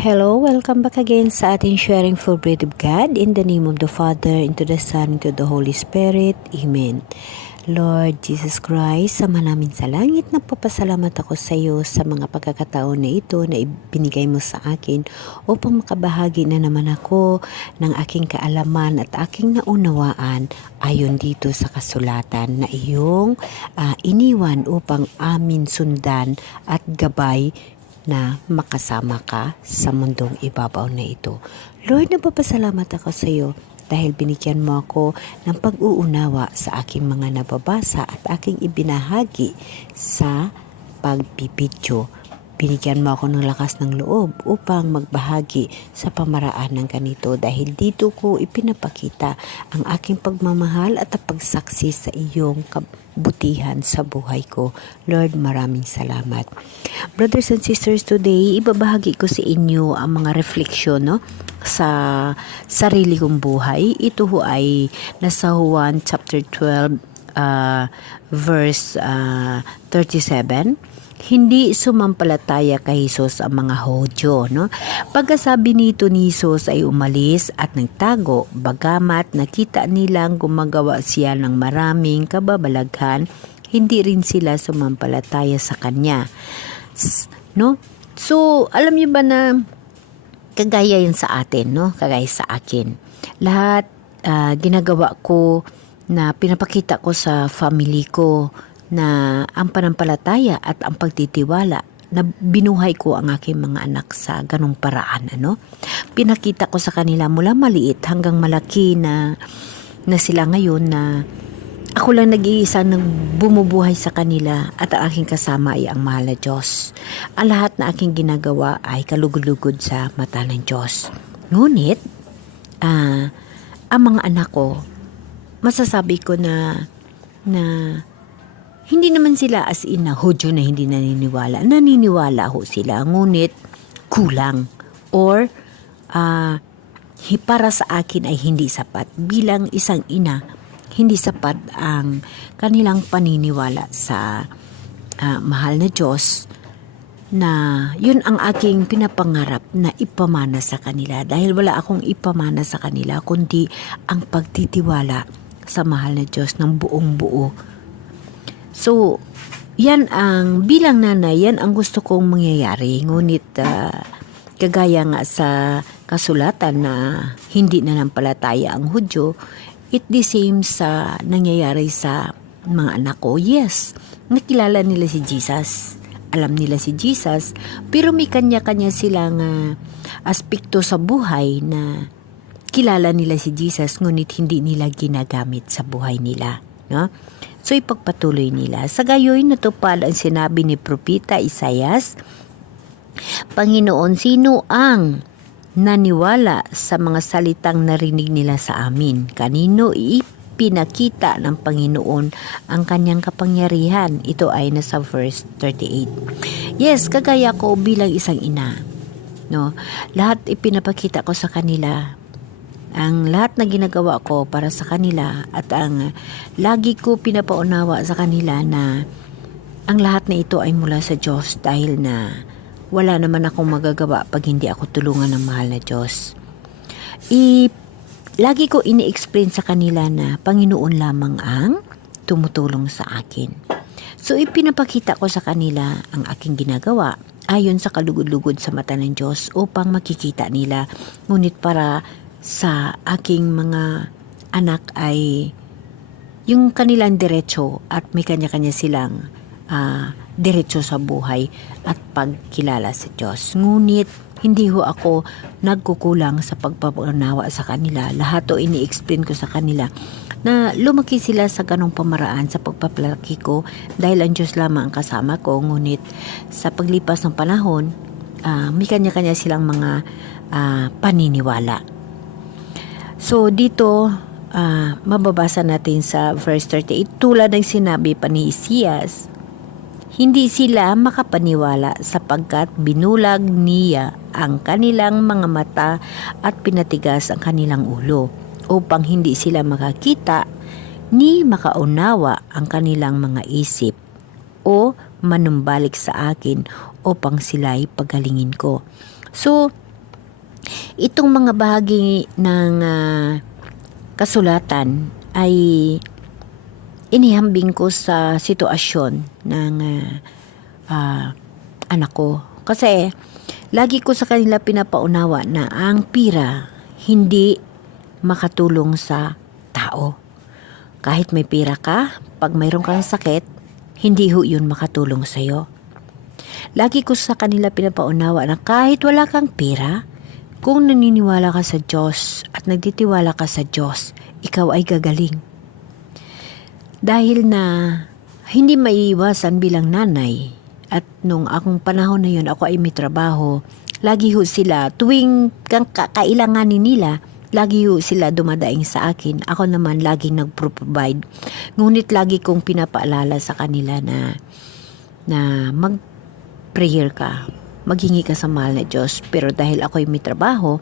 Hello, welcome back again sa ating sharing for bread of God in the name of the Father, into the Son, into the Holy Spirit. Amen. Lord Jesus Christ, sama namin sa langit, nagpapasalamat ako sa iyo sa mga pagkakataon na ito na ibinigay mo sa akin upang makabahagi na naman ako ng aking kaalaman at aking naunawaan ayon dito sa kasulatan na iyong iniwan upang amin sundan at gabay na makasama ka sa mundong ibabaw na ito. Lord, nagpapasalamat ako sa iyo dahil binigyan mo ako ng pag-uunawa sa aking mga nababasa at aking ibinahagi sa pagbibidyo. Binigyan mo ako ng lakas ng loob upang magbahagi sa pamaraan ng ganito dahil dito ko ipinapakita ang aking pagmamahal at ang pagsaksi sa iyong kabutihan sa buhay ko. Lord, maraming salamat. Brothers and sisters, today ibabahagi ko sa inyo ang mga refleksyon sa sarili kong buhay. Ito ho ay nasa Juan chapter 12 verse 37. Hindi sumampalataya kay Jesus ang mga Hudyo, no? Pagkasabi nito ni Jesus ay umalis at nagtago, bagamat nakita nilang gumagawa siya ng maraming kababalaghan, hindi rin sila sumampalataya sa kanya. No? So, alam niyo ba na kagaya yun sa atin, no? Kagaya sa akin. Lahat ginagawa ko na pinapakita ko sa family ko na ang panampalataya at ang pagtitiwala na binuhay ko ang aking mga anak sa ganong paraan. Pinakita ko sa kanila mula maliit hanggang malaki na sila ngayon na ako lang nag-iisa nang bumubuhay sa kanila at ang aking kasama ay ang mahal na Diyos. Ang lahat na aking ginagawa ay kalugod-lugod sa mata ng Diyos. Ngunit, ang mga anak ko, masasabi ko na hindi naman sila as in na Hudyo na hindi naniniwala. Naniniwala ho sila, ngunit kulang. Or, para sa akin ay hindi sapat. Bilang isang ina, hindi sapat ang kanilang paniniwala sa mahal na Diyos na yun ang aking pinapangarap na ipamana sa kanila. Dahil wala akong ipamana sa kanila, kundi ang pagtitiwala sa mahal na Diyos ng buong buo. So, yan ang bilang nanay, yan ang gusto kong mangyayari. Ngunit kagaya nga sa kasulatan na hindi nanampalataya ang Hudyo, it the same sa nangyayari sa mga anak ko. Yes, nakilala nila si Jesus. Alam nila si Jesus, pero may kanya-kanya silang aspekto sa buhay na kilala nila si Jesus, ngunit hindi nila ginagamit sa buhay nila. No? So ipagpatuloy nila. Sa gayoy natupad ang sinabi ni Propeta Isaias, Panginoon, sino ang naniwala sa mga salitang narinig nila sa amin? Kanino ipinakita ng Panginoon ang kanyang kapangyarihan? Ito ay nasa verse 38. Yes, kagaya ko bilang isang ina. No? Lahat ipinapakita ko sa kanila. Ang lahat na ginagawa ko para sa kanila at ang lagi ko pinapaunawa sa kanila na ang lahat na ito ay mula sa Diyos dahil na wala naman akong magagawa pag hindi ako tulungan ng mahal na Diyos. Lagi ko ini-explain sa kanila na Panginoon lamang ang tumutulong sa akin. So ipinapakita ko sa kanila ang aking ginagawa ayon sa kalugod-lugod sa mata ng Diyos upang makikita nila. Ngunit para sa aking mga anak ay yung kanilang diretso at may kanya-kanya silang diretso sa buhay at pagkilala sa Diyos. Ngunit hindi ho ako nagkukulang sa pagpapaunawa sa kanila. Lahat o ini-explain ko sa kanila na lumaki sila sa ganong pamaraan sa pagpapalaki ko dahil ang Diyos lamang ang kasama ko. Ngunit sa paglipas ng panahon, may kanya-kanya silang mga paniniwala. So dito, mababasa natin sa verse 38, tulad ng sinabi pa ni Isaias, hindi sila makapaniwala sapagkat binulag niya ang kanilang mga mata at pinatigas ang kanilang ulo upang hindi sila makakita ni makaunawa ang kanilang mga isip o manumbalik sa akin upang sila'y pagalingin ko. So, Itong mga bahagi ng kasulatan ay inihambing ko sa sitwasyon ng anak ko. Kasi lagi ko sa kanila pinapaunawa na ang pira hindi makatulong sa tao. Kahit may pira ka, pag mayroon kang sakit, hindi ho yun makatulong sa'yo. Lagi ko sa kanila pinapaunawa na kahit wala kang pira, kung naniniwala ka sa Diyos at nagtitiwala ka sa Diyos, ikaw ay gagaling. Dahil na hindi maiiwasan bilang nanay at nung akong panahon na yun ako ay may trabaho, lagi ho sila tuwing kailanganin nila, lagi ho sila dumadaing sa akin. Ako naman laging nagpro-provide. Ngunit lagi kong pinapaalala sa kanila na mag-prayer ka, maghingi ka sa mahal na Diyos. Pero dahil ako ay may trabaho,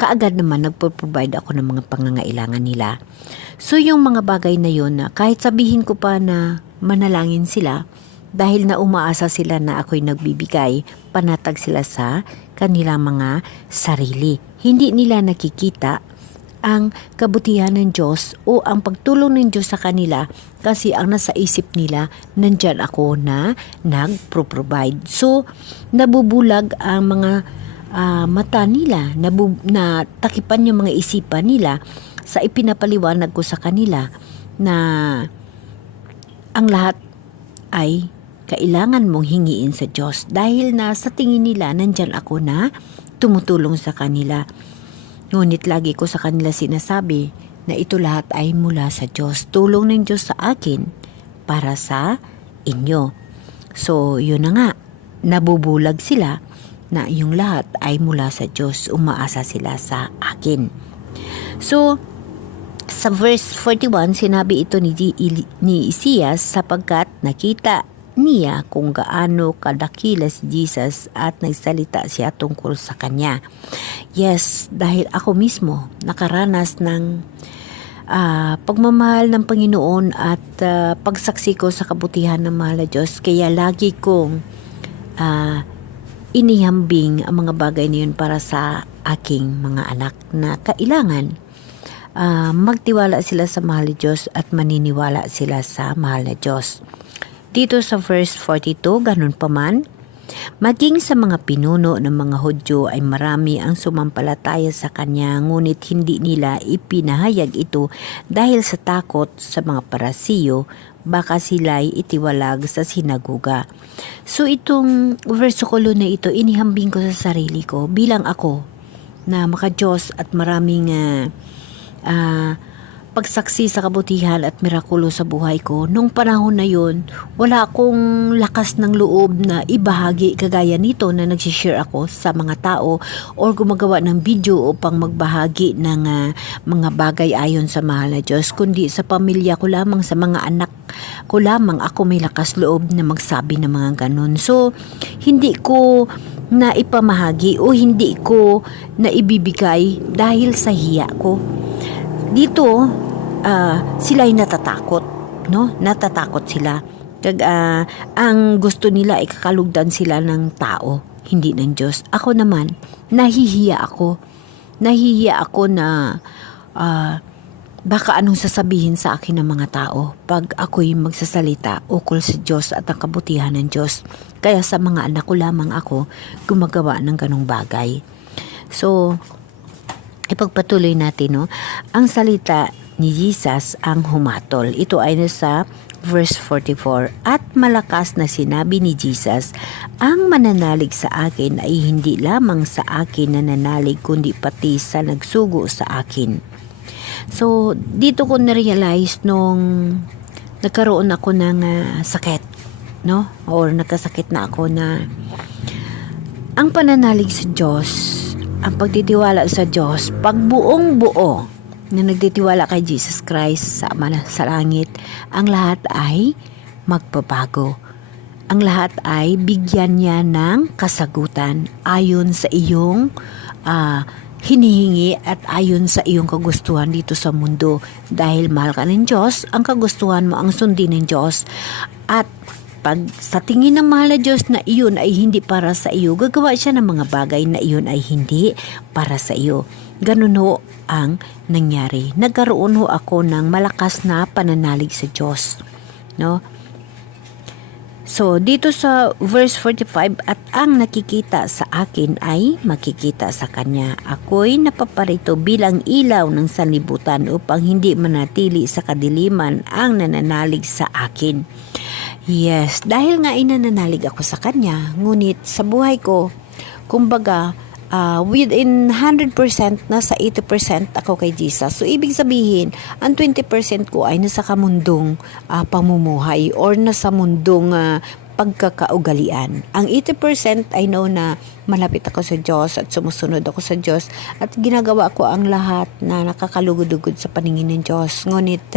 kaagad naman nagpo-provide ako ng mga pangangailangan nila. So yung mga bagay na yun na kahit sabihin ko pa na manalangin sila, dahil na umaasa sila na ako'y nagbibigay, panatag sila sa kanilang mga sarili. Hindi nila nakikita ang kabutihan ng Diyos o ang pagtulong ng Diyos sa kanila kasi ang nasa isip nila, nandyan ako na nagpro-provide. So, nabubulag ang mga mata nila, na takipan yung mga isipan nila sa ipinapaliwanag ko sa kanila na ang lahat ay kailangan mong hingiin sa Diyos dahil na sa tingin nila nandyan ako na tumutulong sa kanila. Ngunit lagi ko sa kanila sinasabi na ito lahat ay mula sa Diyos. Tulong ng Diyos sa akin para sa inyo. So, yun na nga. Nabubulag sila na yung lahat ay mula sa Diyos. Umaasa sila sa akin. So, sa verse 41, sinabi ito ni Isaias sapagkat nakita niya kung gaano kadakila si Jesus at nagsalita siya tungkol sa kanya. Yes, dahil ako mismo nakaranas ng pagmamahal ng Panginoon at pagsaksi ko sa kabutihan ng mahal na Diyos. Kaya lagi kong inihambing ang mga bagay na yun para sa aking mga anak na kailangan magtiwala sila sa mahal na Diyos at maniniwala sila sa mahal na Diyos. Dito sa verse 42, ganun pa man, maging sa mga pinuno ng mga Hudyo ay marami ang sumampalataya sa kanya, ngunit hindi nila ipinahayag ito dahil sa takot sa mga Parasiyo, baka sila'y itiwalag sa sinagoga. So itong versikulo na ito, inihambing ko sa sarili ko bilang ako na maka-Diyos at maraming pagsaksi sa kabutihan at mirakulo sa buhay ko. Nung panahon na yun, wala akong lakas ng loob na ibahagi kagaya nito na nagsishare ako sa mga tao or gumagawa ng video upang magbahagi ng mga bagay ayon sa mahal na Diyos, kundi sa pamilya ko lamang, sa mga anak ko lamang ako may lakas loob na magsabi ng mga ganun. So, hindi ko na ipamahagi o hindi ko na ibibigay dahil sa hiya ko. Dito, sila ay natatakot, no? Natatakot sila. Ang gusto nila ay kakalugdan sila ng tao, hindi ng Diyos. Ako naman, nahihiya ako. Nahihiya ako na baka anong sasabihin sa akin ng mga tao pag ako'y magsasalita ukol sa Diyos at ang kabutihan ng Diyos. Kaya sa mga anak ko lamang ako gumagawa ng ganong bagay. So, ipagpatuloy natin, no? Ang salita ni Jesus ang humatol. Ito ay nasa verse 44. At malakas na sinabi ni Jesus, ang mananalig sa akin ay hindi lamang sa akin nananalig, kundi pati sa nagsugo sa akin. So, dito ko na-realize nung nagkaroon ako ng sakit, no? Or nagkasakit na ako na ang pananalig sa Diyos, ang pagtitiwala sa Diyos, pag buong buo na nagtitiwala kay Jesus Christ sa langit, ang lahat ay magbabago. Ang lahat ay bigyan niya ng kasagutan ayon sa iyong hinihingi at ayon sa iyong kagustuhan dito sa mundo. Dahil mahal ka ng Diyos, ang kagustuhan mo ang sundin ng Diyos at pag sa tingin ng mahal na Diyos na iyon ay hindi para sa iyo, gagawa siya ng mga bagay na iyon ay hindi para sa iyo. Ganun ho ang nangyari. Nagkaroon ho ako ng malakas na pananalig sa Diyos. No? So, dito sa verse 45, at ang nakikita sa akin ay makikita sa Kanya. Ako'y napaparito bilang ilaw ng sanlibutan upang hindi manatili sa kadiliman ang nananalig sa akin. Yes, dahil nga inananalig ako sa Kanya, ngunit sa buhay ko, kumbaga, within 100%, nasa 80% ako kay Jesus. So, ibig sabihin, ang 20% ko ay nasa kamundong pamumuhay or nasa mundong pagkakaugalian. Ang 80% I know na malapit ako sa Diyos at sumusunod ako sa Diyos at ginagawa ko ang lahat na nakakalugod-lugod sa paningin ng Diyos. Ngunit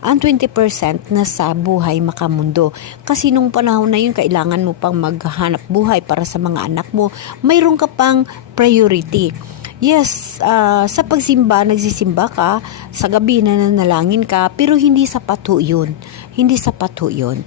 ang 20% nasa buhay makamundo. Kasi nung panahon na yun, kailangan mo pang maghanap buhay para sa mga anak mo. Mayroon ka pang priority. Yes, sa pagsimba, nagsisimba ka, sa gabi nananalangin ka, pero hindi sapat ho yun. Hindi sapat ho yun.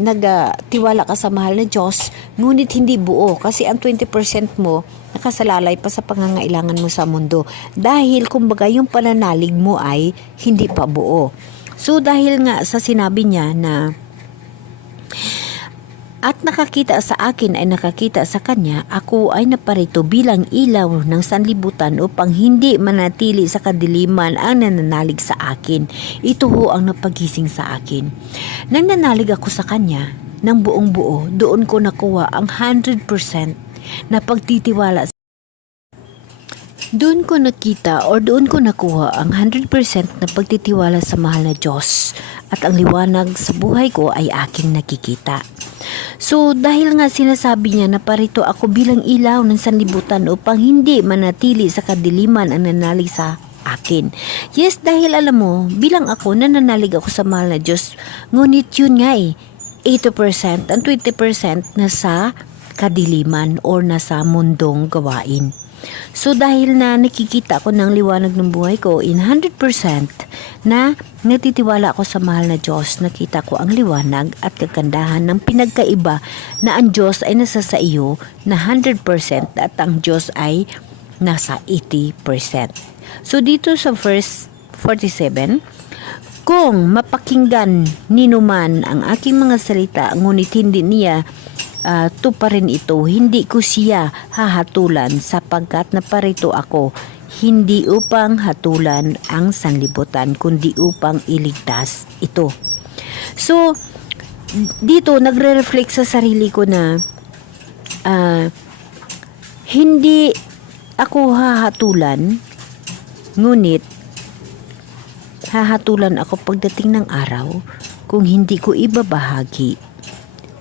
Nagtiwala ka sa mahal na Diyos, ngunit hindi buo. Kasi ang 20% mo, nakasalalay pa sa pangangailangan mo sa mundo. Dahil, kumbaga, yung pananalig mo ay hindi pa buo. So, dahil nga sa sinabi niya na at nakakita sa akin ay nakakita sa Kanya, ako ay naparito bilang ilaw ng sanlibutan upang hindi manatili sa kadiliman ang nananalig sa akin. Ito ho ang napagising sa akin. Nang nanalig ako sa Kanya, ng buong buo, doon ko nakuha ang 100% na pagtitiwala. Doon ko nakita or doon ko nakuha ang 100% na pagtitiwala sa mahal na Diyos at ang liwanag sa buhay ko ay aking nakikita. So, dahil nga sinasabi niya na parito ako bilang ilaw ng sanlibutan upang hindi manatili sa kadiliman ang nananalig sa akin. Yes, dahil alam mo, bilang ako, nananalig ako sa mahal na Diyos. Ngunit yun nga 80% and 20% nasa kadiliman or nasa mundong gawain. So, dahil na nakikita ko ng liwanag ng buhay ko in 100% na natitiwala ako sa mahal na Diyos, nakita ko ang liwanag at kagandahan ng pinagkaiba na ang Diyos ay nasa sa iyo na 100% at ang Diyos ay nasa 80%. So, dito sa verse 47, kung mapakinggan ninuman ang aking mga salita, ngunit hindi niya tuparin ito, hindi ko siya hahatulan sapagkat naparito ako, hindi upang hatulan ang sanlibutan, kundi upang iligtas ito. So, dito nagre-reflect sa sarili ko na hindi ako hahatulan, ngunit hahatulan ako pagdating ng araw kung hindi ko ibabahagi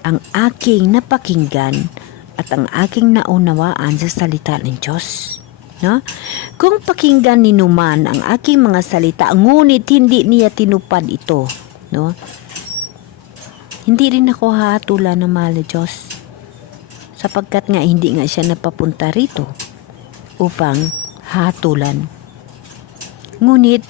ang aking napakinggan at ang aking naunawaan sa salita ng Diyos. No? Kung pakinggan ninuman ang aking mga salita, ngunit hindi niya tinupad ito, no? Hindi rin ako hahatulan ng mahal na Diyos. Sapagkat nga hindi nga siya napapunta rito upang hahatulan. Ngunit,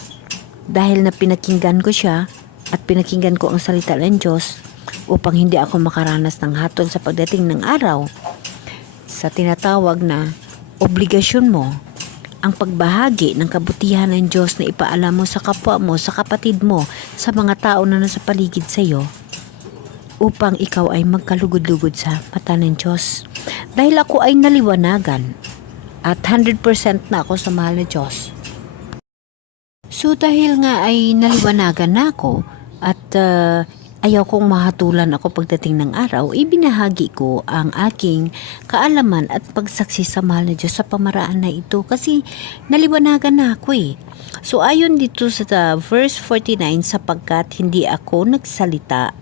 dahil na pinakinggan ko siya at pinakinggan ko ang salita ng Diyos, upang hindi ako makaranas ng hatol sa pagdating ng araw, sa tinatawag na obligasyon mo, ang pagbahagi ng kabutihan ng Diyos na ipaalam mo sa kapwa mo, sa kapatid mo, sa mga tao na nasa paligid sa iyo, upang ikaw ay magkalugod-lugod sa mata ng Diyos. Dahil ako ay naliwanagan at 100% na ako sa mahal na Diyos. So dahil nga ay naliwanagan na ako at ayaw kong mahatulan ako pagdating ng araw, ibinahagi ko ang aking kaalaman at pagsaksi sa mahal na Diyos sa pamaraan na ito kasi naliwanagan na ako . So ayon dito sa verse 49, sapagkat hindi ako nagsalita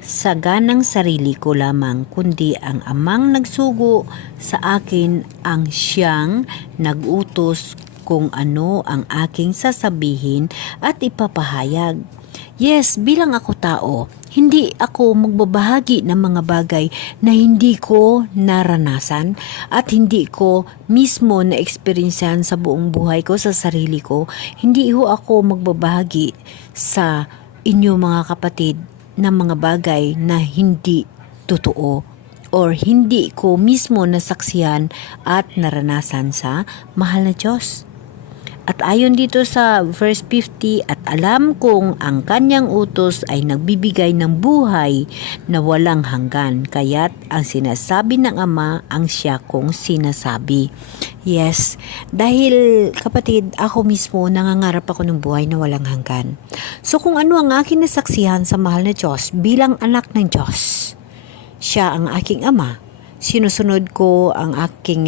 sa ganang sarili ko lamang, kundi ang amang nagsugo sa akin ang siyang nagutos kung ano ang aking sasabihin at ipapahayag. Yes, bilang ako tao, hindi ako magbabahagi ng mga bagay na hindi ko naranasan at hindi ko mismo na-experiencehan sa buong buhay ko, sa sarili ko. Hindi ho ako magbabahagi sa inyo mga kapatid ng mga bagay na hindi totoo or hindi ko mismo nasaksihan at naranasan sa mahal na Diyos. At ayon dito sa verse 50, at alam kong ang kanyang utos ay nagbibigay ng buhay na walang hanggan, kaya't ang sinasabi ng Ama ang siya kong sinasabi. Yes, dahil kapatid, ako mismo nangangarap ako ng buhay na walang hanggan. So kung ano ang aking nasaksihan sa mahal na Diyos bilang anak ng Diyos, siya ang aking Ama. Sinusunod ko ang aking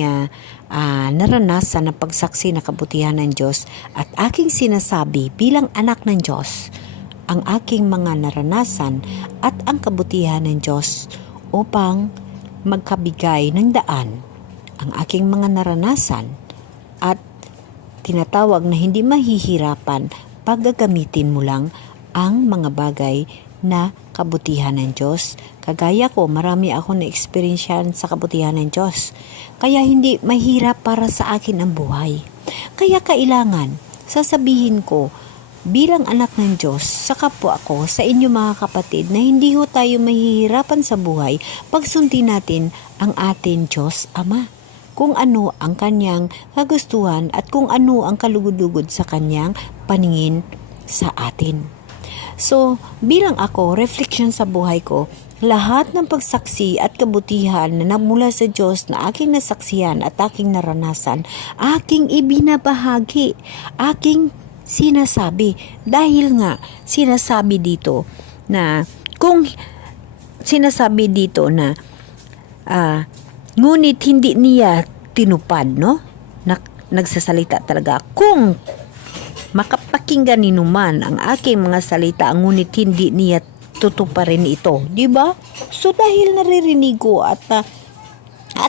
naranasan na pagsaksi na kabutihan ng Diyos at aking sinasabi bilang anak ng Diyos ang aking mga naranasan at ang kabutihan ng Diyos upang magkabigay ng daan ang aking mga naranasan at tinatawag na hindi mahihirapan pag gagamitin mo lang ang mga bagay na kabutihan ng Diyos. Kagaya ko, marami ako na-experiensyan sa kabutihan ng Diyos. Kaya hindi mahirap para sa akin ang buhay. Kaya kailangan, sasabihin ko, bilang anak ng Diyos, sa kapwa ko, sa inyo mga kapatid, na hindi ho tayo mahihirapan sa buhay pag sundin natin ang ating Diyos Ama. Kung ano ang kanyang kagustuhan at kung ano ang kalugod-lugod sa kanyang paningin sa atin. So, bilang ako, reflection sa buhay ko, lahat ng pagsaksi at kabutihan na nagmula sa Diyos na aking nasaksihan at aking naranasan, aking ibinabahagi, aking sinasabi. Dahil nga, sinasabi dito na, ngunit hindi niya tinupad, no? Nagsasalita talaga. Kung makapakinggan ninuman ang aking mga salita, ngunit hindi niya tutuparin ito, di ba? So dahil naririnig ko at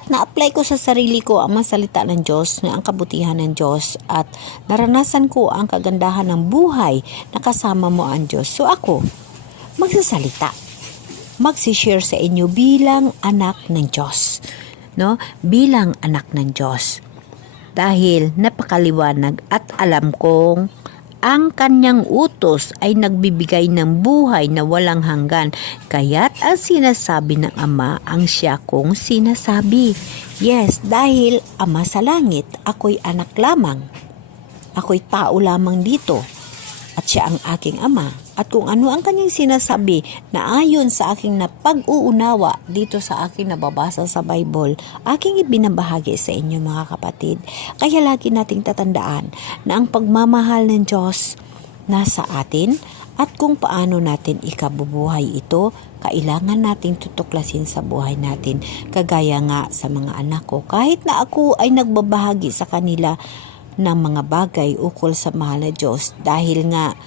na-apply ko sa sarili ko ang mga salita ng Diyos, ang kabutihan ng Diyos, at naranasan ko ang kagandahan ng buhay na kasama mo ang Diyos. So ako, magsasalita, magsishare sa inyo bilang anak ng Diyos, no? Bilang anak ng Diyos. Dahil napakaliwanag at alam kong ang kanyang utos ay nagbibigay ng buhay na walang hanggan. Kaya't ang sinasabi ng Ama ang siya kong sinasabi. Yes, dahil Ama sa langit, ako'y anak lamang. Ako'y tao lamang dito. At siya ang aking Ama. At kung ano ang kanyang sinasabi na ayon sa aking napag-uunawa dito sa aking nababasa sa Bible, aking ibinabahagi sa inyo mga kapatid. Kaya lagi nating tatandaan na ang pagmamahal ng Diyos nasa atin at kung paano natin ikabubuhay ito, kailangan nating tutuklasin sa buhay natin. Kagaya nga sa mga anak ko, kahit na ako ay nagbabahagi sa kanila ng mga bagay ukol sa mahal na Diyos dahil nga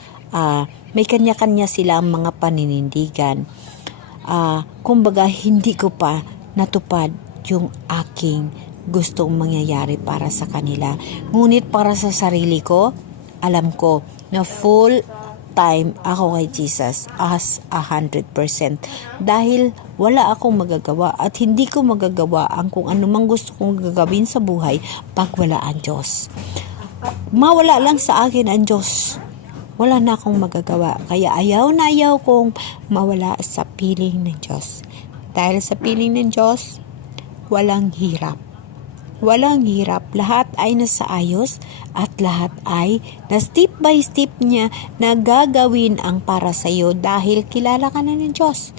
may kanya-kanya silang mga paninindigan. Kumbaga, hindi ko pa natupad yung aking gustong mangyayari para sa kanila. Ngunit para sa sarili ko, alam ko na full time ako kay Jesus as 100%. Dahil wala akong magagawa at hindi ko magagawa ang kung anumang gusto kong gagawin sa buhay pag wala ang Diyos. Mawala lang sa akin ang Diyos, wala na akong magagawa. Kaya ayaw na ayaw kong mawala sa piling ng Diyos. Dahil sa piling ng Diyos, walang hirap. Walang hirap. Lahat ay nasa ayos at lahat ay na step by step niya na gagawin ang para sa iyo dahil kilala ka na ng Diyos.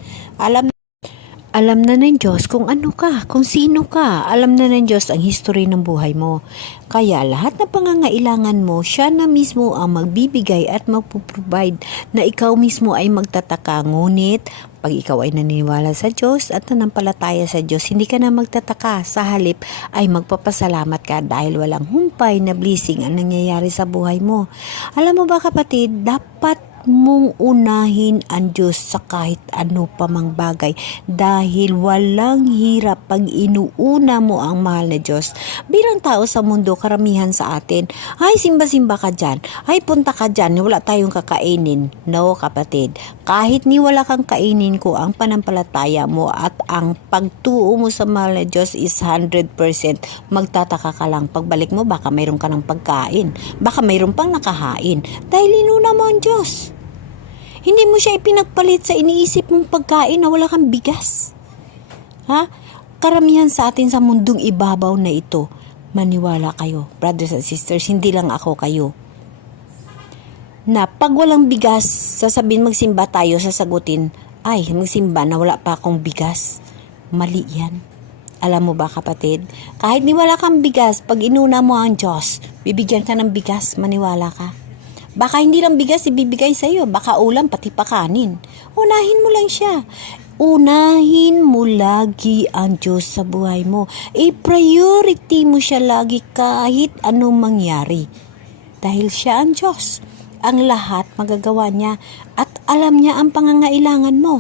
Alam na ng Diyos kung ano ka, kung sino ka. Alam na ng Diyos ang history ng buhay mo. Kaya lahat ng pangangailangan mo, siya na mismo ang magbibigay at magpo-provide na ikaw mismo ay magtataka. Ngunit, pag ikaw ay naniniwala sa Diyos at nanampalataya sa Diyos, hindi ka na magtataka. Sa halip ay magpapasalamat ka dahil walang humpay na blessing ang nangyayari sa buhay mo. Alam mo ba kapatid, dapat mong unahin ang Diyos sa kahit ano pa mang bagay dahil walang hirap pag inuuna mo ang mahal na Diyos. Bilang tao sa mundo, karamihan sa atin, ay simba-simba ka dyan, ay punta ka dyan, wala tayong kakainin. No kapatid, kahit ni wala kang kainin ko, ang panampalataya mo at ang pagtuo mo sa mahal na Diyos is 100%. Magtataka ka lang, pagbalik mo baka mayroon ka ng pagkain, baka mayroon pang nakahain dahil inuna mo ang Diyos. Hindi mo siya ipinagpalit sa iniisip mong pagkain na wala kang bigas. Ha? Karamihan sa atin sa mundong ibabaw na ito, maniwala kayo, brothers and sisters, hindi lang ako kayo. Na pag walang bigas, sasabihin magsimba tayo, sasagutin, ay, magsimba na wala pa akong bigas. Mali yan. Alam mo ba kapatid, kahit ni wala kang bigas, pag inuna mo ang Diyos, bibigyan ka ng bigas, maniwala ka. Baka hindi lang bigas ibibigay sa iyo, baka ulam pati pa kanin. Unahin mo lang siya. Unahin mo lagi ang Diyos sa buhay mo. I-priority mo siya lagi kahit anong mangyari. Dahil siya ang Diyos. Ang lahat magagawa niya at alam niya ang pangangailangan mo.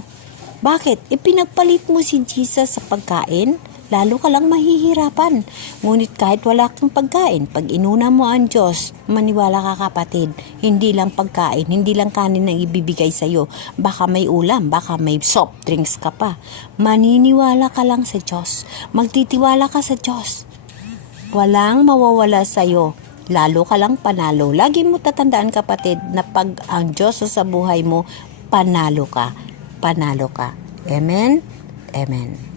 Bakit? Ipinagpalit mo si Jesus sa pagkain, lalo ka lang mahihirapan. Ngunit kahit wala kang pagkain, pag inuna mo ang Diyos, maniwala ka kapatid, hindi lang pagkain, hindi lang kanin ang ibibigay sa'yo. Baka may ulam, baka may soft drinks ka pa. Maniniwala ka lang sa Diyos. Magtitiwala ka sa Diyos. Walang mawawala sa'yo. Lalo ka lang panalo. Lagi mo tatandaan kapatid na pag ang Diyos sa buhay mo, panalo ka. Panalo ka. Amen? Amen.